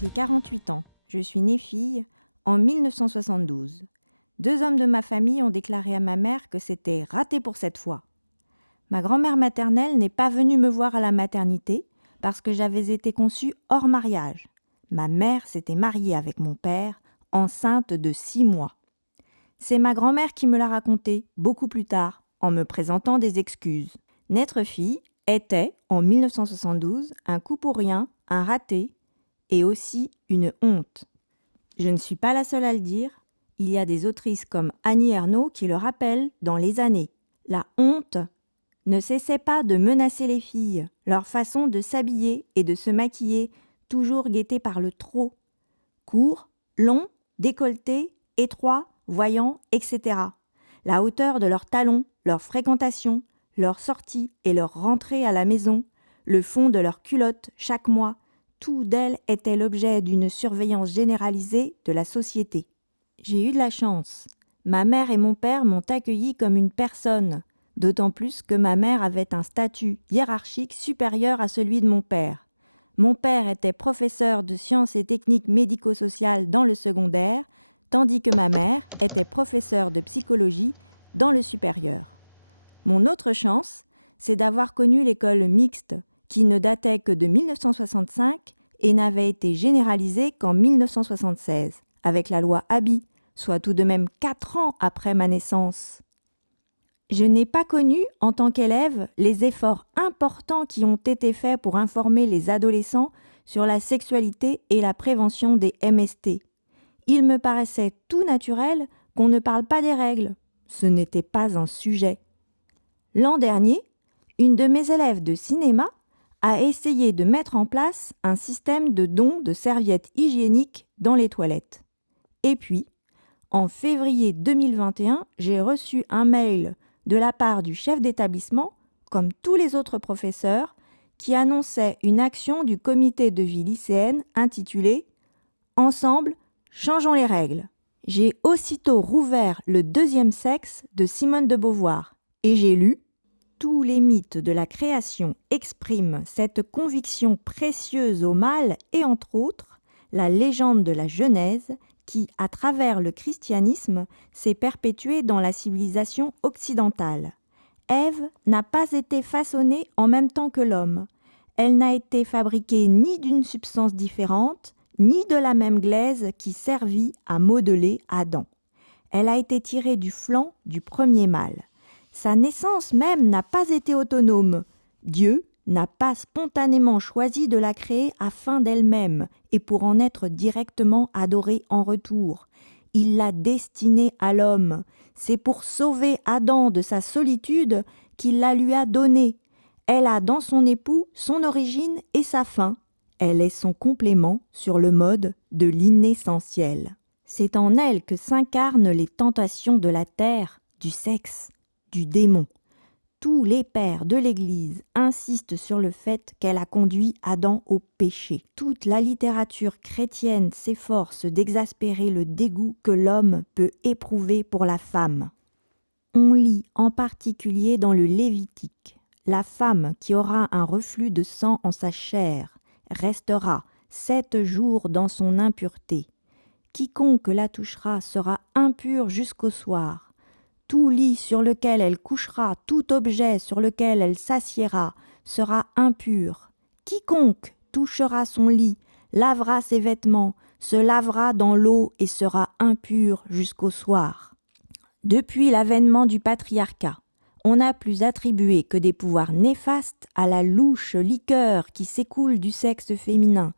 J'ai 48 ans. Je suis née fille en 1972. 2 hommes de ma famille ont déclaré à ma mère que c'était raté pour cette fois. Ma grand-mère maternelle n'est pas venue me voir à la maternité parce que j'avais été conçue hors mariage. Ma mère s'était mariée avec mon père, enceinte de 6 mois. C'est ma grand-mère qui me l'a raconté beaucoup plus tard, en me présentant des excuses. Naître fille était, en 1972, un coup pour rien, un raté, et aussi une honte. Je ne suis pas la seule à le dire, il y a des autrices comme Annie Ernaux qui le rappellent dans les années. La honte ne cessait pas de menacer les filles, leur façon de s'habiller et de se maquiller, toujours guettée par le trop. Court, long, décolleté, étroit, voyant, etc. La hauteur de leurs talons, leur fréquentation, leur sortie et leur rentrée à la maison, le fond de leur culotte chaque mois, tout d'elles était l'objet d'une surveillance généralisée de la société. J'ai eu de la chance. Ma mère et mon père m'ont accueillie comme une personne, d'autant plus que ma mère avait un statut hiérarchique supérieur à celui de mon père. Mon père était professeur de sciences et techniques médico-sociales dans le secondaire, tandis que ma mère était professeure de psychologie dans le supérieur. Mon autre chance, c'est d'avoir connu l'école mixte, qui ne datait que de 1965 et n'avait été généralisée qu'en 1976, avec la loi Haby, soit tout de même 4 ans après ma naissance. Je n'ai pas connu, en tant qu'élève, les efforts importants qui ont été faits pour informer les adolescents sur la sexualité et la prévention des MST. Il me paraissait tout naturel qu'on ne parle pas des règles. Ce n'était pas un sujet. L'an dernier, une de mes élèves de cinéma a essayé de mettre en place un système de don de serviettes hygiéniques dans les toilettes. Et puis, en février 2021, j'ai reçu un mail de la part du chef d'établissement, comme tous les autres professeurs, qui annonçait une action du comité de vie lycéenne intitulée « Ensemble, changeons les règles ». J'ai aussitôt rouvert Le deuxième sexe de Simone de Beauvoir et j'ai lu « Tous les mythes de la création expriment cette conviction précieuse au mal et entre autres, la légende de la Genèse qui, à travers le christianisme, s'est perpétuée dans la civilisation occidentale. Ève n'a pas été façonnée en même temps que l'homme. Elle n'a été fabriquée ni d'une substance différente, ni de la même glaise qui servit à modeler Adam. Elle a été tirée du flanc du premier mâle. Sa naissance même n'a pas été autonome. Dieu n'a pas spontanément choisi de la créer afin d'elle-même et pour en être directement adorée en retour. Il l'a destinée à l'homme. C'est pour sauver Adam de sa solitude qu'il la lui a donnée. Elle a dans son époux son origine et sa fin. Elle est son complément sur le mode de l'inessentiel. C'est en elle que s'incarnent les tentations de la terre, du sexe, du démon. Tous les pères de l'Église insistent sur le fait qu'elle a conduit Adam au péché. Toute la littérature chrétienne s'efforce d'exaspérer le dégoût que l'homme peut éprouver pour la femme. On lit en particulier dans le Lévitique, la femme qui aura un reflux de sang en sa chair restera 7 jours dans son impureté. Quiconque la touchera sera impur jusqu'au soir. Tout lit sur lequel elle couchera, tout objet sur lequel elle s'assiera, sera impur. Quiconque touchera son lit, lavera ses vêtements, se lavera dans l'eau et sera impur jusqu'au soir. Depuis l'avènement du patriarcat, on n'a plus attribué que des pouvoirs néfastes à la louche liqueur qui s'écoule du sexe féminin.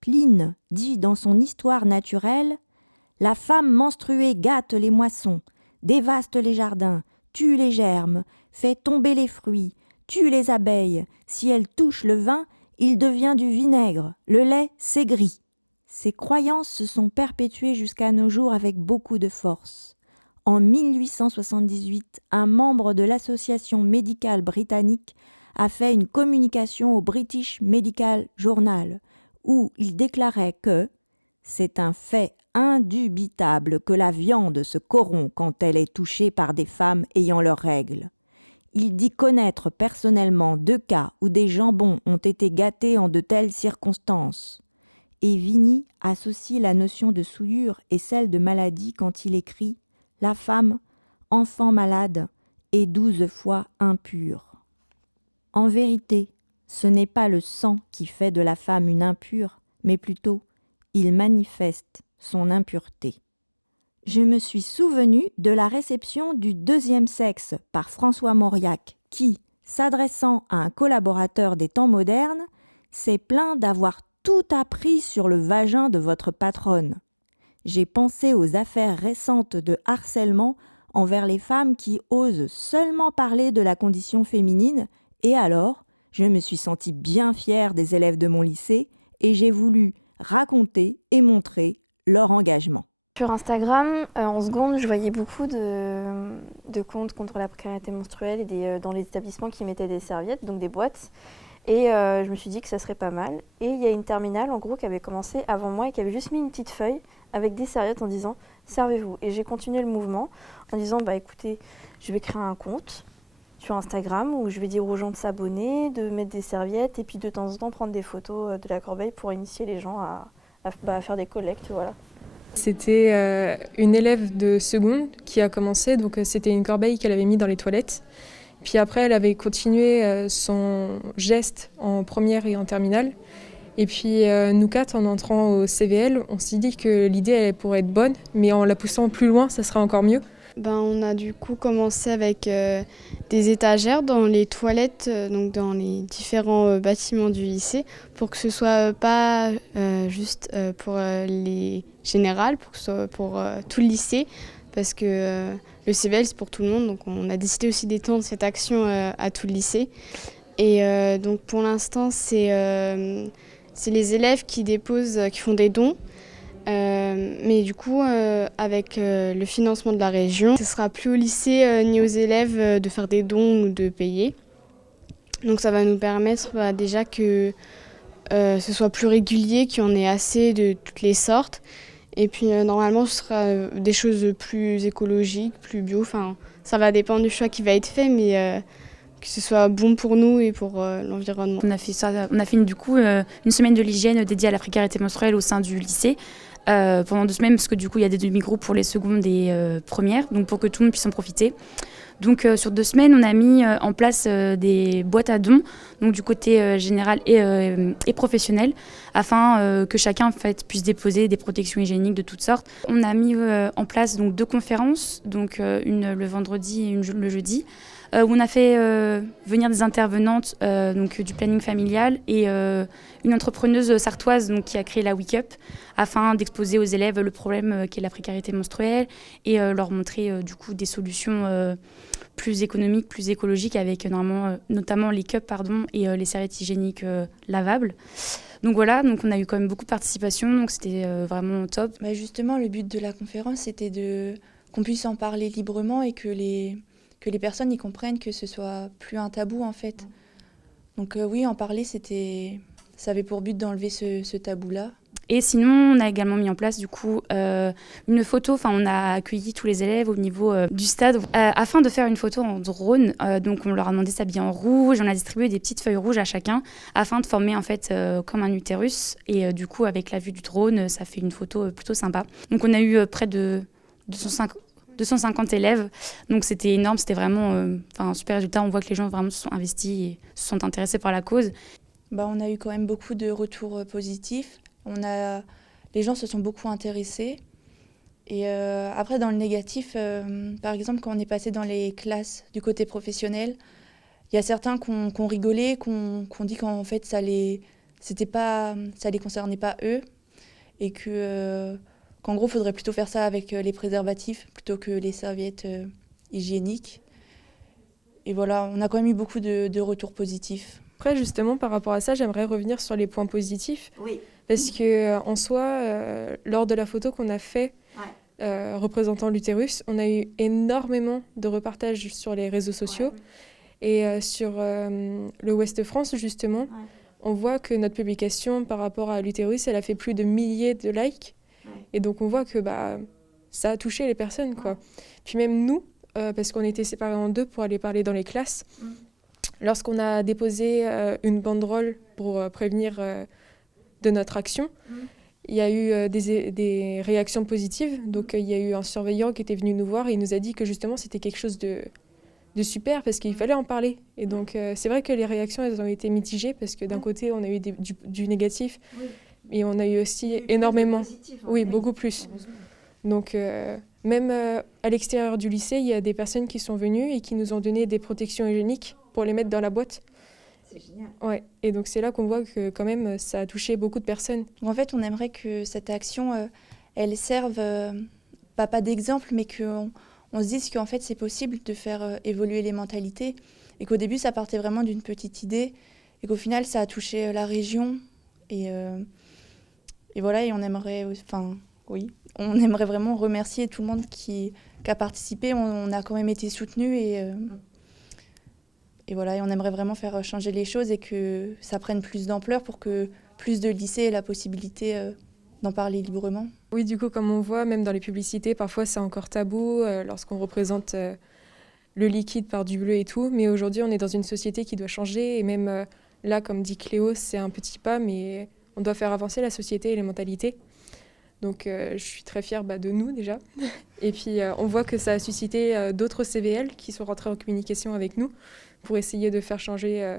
Pline dit dans son Histoire naturelle « La femme menstruée gâte les moissons, dévaste les jardins, tue les germes, fait tomber les fruits, tue les abeilles. Si elle touche le vin, il devient du vinaigre, le lait s'aigrit. » Ces croyances se sont perpétuées jusqu'à nos jours avec beaucoup de force. En 1878, un membre de l'Association médicale britannique a fait une communication au British Medical Journal où il déclarait que « c'est un fait indubitable que la viande se corrompt quand elle est touchée par des femmes ayant leurs règles. Il dit connaître personnellement 2 cas où des jambons ont été gâtés en de telles circonstances. Et Vigny associe la notion de souillure et celle de maladie quand il écrit « La femme, enfant malade, est 12 fois impure ». En vérité, ce n'est pas le sang qui fait de la femme une impure, mais plutôt, il manifeste son impureté. Je me suis souvenu de la réception du deuxième sexe par François Mauriac qui, s'adressant à un collaborateur des temps modernes, s'est plaint d'avoir tout appris sur le vagin de votre patronne. J'ai pensé aux affaires récentes de harcèlement envers les femmes qui osent seulement parler de la condition féminine et alors, je me suis sentie bien fière des élèves de mon lycée et j'ai voulu raconter et montrer leur engagement. Sur Instagram, en seconde, je voyais beaucoup de comptes contre la précarité menstruelle et dans les établissements qui mettaient des serviettes, donc des boîtes. Et je me suis dit que ça serait pas mal. Et il y a une terminale, en gros, qui avait commencé avant moi et qui avait juste mis une petite feuille avec des serviettes en disant « Servez-vous ». Et j'ai continué le mouvement en disant « Écoutez, je vais créer un compte sur Instagram où je vais dire aux gens de s'abonner, de mettre des serviettes et puis de temps en temps prendre des photos de la corbeille pour initier les gens à faire des collectes, voilà. » C'était une élève de seconde qui a commencé, donc c'était une corbeille qu'elle avait mise dans les toilettes. Puis après, elle avait continué son geste en première et en terminale. Et puis nous quatre, en entrant au CVL, on s'est dit que l'idée elle pourrait être bonne, mais en la poussant plus loin, ça serait encore mieux. On a du coup commencé avec des étagères dans les toilettes, donc dans les différents bâtiments du lycée, pour que ce soit pas juste pour les générales, pour que ce soit pour tout le lycée, parce que le CVL c'est pour tout le monde, donc on a décidé aussi d'étendre cette action à tout le lycée. Et donc pour l'instant c'est les élèves qui déposent, qui font des dons. Mais du coup, avec le financement de la région, ce ne sera plus au lycée ni aux élèves de faire des dons ou de payer. Donc ça va nous permettre déjà que ce soit plus régulier, qu'il y en ait assez de toutes les sortes. Et puis normalement, ce sera des choses plus écologiques, plus bio. Enfin, ça va dépendre du choix qui va être fait, mais que ce soit bon pour nous et pour l'environnement. On a fait du coup une semaine de l'hygiène dédiée à la précarité menstruelle au sein du lycée. Pendant 2 semaines, parce que du coup il y a des demi-groupes pour les secondes et premières, donc pour que tout le monde puisse en profiter. Donc sur 2 semaines, on a mis en place des boîtes à dons, donc du côté général et professionnel, afin que chacun en fait, puisse déposer des protections hygiéniques de toutes sortes. On a mis en place donc 2 conférences, donc une le vendredi et une le jeudi, où on a fait venir des intervenantes donc, du planning familial et une entrepreneuse sartoise donc, qui a créé la Wake Up afin d'exposer aux élèves le problème qu'est la précarité menstruelle et leur montrer du coup des solutions plus économiques, plus écologiques avec notamment les cups et les serviettes hygiéniques lavables. Donc voilà, donc on a eu quand même beaucoup de participation, donc c'était vraiment top. Justement, le but de la conférence, c'était qu'on puisse en parler librement et que les personnes y comprennent que ce soit plus un tabou en fait. Donc oui, en parler, ça avait pour but d'enlever ce tabou-là. Et sinon, on a également mis en place du coup une photo, on a accueilli tous les élèves au niveau du stade afin de faire une photo en drone. Donc on leur a demandé de s'habiller en rouge, on a distribué des petites feuilles rouges à chacun afin de former en fait comme un utérus. Et du coup, avec la vue du drone, ça fait une photo plutôt sympa. Donc on a eu près de 250 élèves, donc c'était énorme, c'était vraiment un super résultat. On voit que les gens vraiment se sont investis et se sont intéressés par la cause. On a eu quand même beaucoup de retours positifs. Les gens se sont beaucoup intéressés. Et après, dans le négatif, par exemple, quand on est passé dans les classes du côté professionnel, il y a certains qui ont rigolé, qui ont dit qu'en fait, ça les concernait pas eux. Et qu'en gros, il faudrait plutôt faire ça avec les préservatifs plutôt que les serviettes hygiéniques. Et voilà, on a quand même eu beaucoup de retours positifs. Après, justement, par rapport à ça, j'aimerais revenir sur les points positifs. Oui. Parce qu'en soi, lors de la photo qu'on a fait représentant l'utérus, on a eu énormément de repartages sur les réseaux sociaux. Et sur le Ouest France, justement, on voit que notre publication par rapport à l'utérus, elle a fait plus de milliers de likes. Et donc, on voit que ça a touché les personnes, quoi. Puis même nous, parce qu'on était séparés en 2 pour aller parler dans les classes, lorsqu'on a déposé une banderole pour prévenir de notre action. Il y a eu des réactions positives. Donc, il y a eu un surveillant qui était venu nous voir et il nous a dit que justement, c'était quelque chose de super parce qu'il fallait en parler. Et donc, c'est vrai que les réactions, elles ont été mitigées parce que d'un côté, on a eu du négatif et on a eu aussi énormément... Oui, beaucoup plus. Donc, même à l'extérieur du lycée, il y a des personnes qui sont venues et qui nous ont donné des protections hygiéniques pour les mettre dans la boîte. C'est génial. Ouais. Et donc, c'est là qu'on voit que quand même, ça a touché beaucoup de personnes. En fait, on aimerait que cette action, elle serve, pas d'exemple, mais qu'on se dise qu'en fait, c'est possible de faire évoluer les mentalités. Et qu'au début, ça partait vraiment d'une petite idée. Et qu'au final, ça a touché la région. Et voilà, et on aimerait... oui, on aimerait vraiment remercier tout le monde qui a participé. On a quand même été soutenus et voilà, et on aimerait vraiment faire changer les choses et que ça prenne plus d'ampleur pour que plus de lycées aient la possibilité d'en parler librement. Oui, du coup, comme on voit, même dans les publicités, parfois c'est encore tabou lorsqu'on représente le liquide par du bleu et tout. Mais aujourd'hui, on est dans une société qui doit changer. Et même là, comme dit Cléo, c'est un petit pas, mais on doit faire avancer la société et les mentalités. Donc, je suis très fière de nous déjà. Et puis, on voit que ça a suscité d'autres CVL qui sont rentrés en communication avec nous pour essayer de faire changer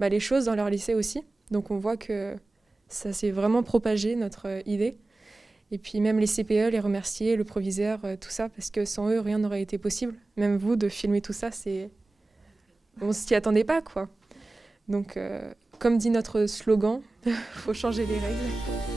les choses dans leur lycée aussi. Donc, on voit que ça s'est vraiment propagé, notre idée. Et puis, même les CPE, les remercier, le proviseur, tout ça, parce que sans eux, rien n'aurait été possible. Même vous, de filmer tout ça, on ne s'y attendait pas, quoi. Donc, comme dit notre slogan, il faut changer les règles.